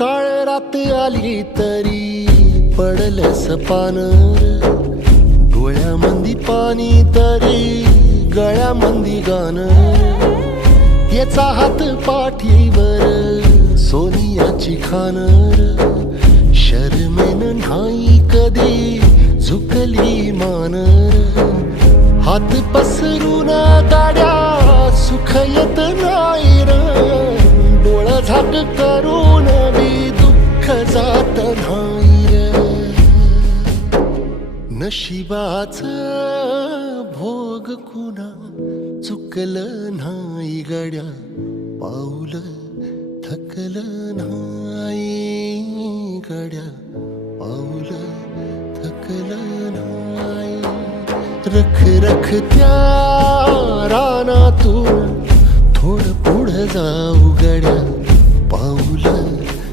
काळ रात आली तरी पडलंस पानर, डोळ्यामंदी पाणी तरी गळ्यामंदी गाणं. याचा हात पाठीवर सोनियाची खानर, शर्मेन नाही कधी झुकली मानर. हात पसरून गाड्या सुख येत नाही र, डोळ झाक करून बी दुःख जात नाही र. नशिबाचं भोग कुणा चुकलं नाही गड्या, पाऊल थकलं नाही गड्या, पाऊल थकलं नाही. रख रख त्या रानातून थोडं पुढं जाऊ गड्या,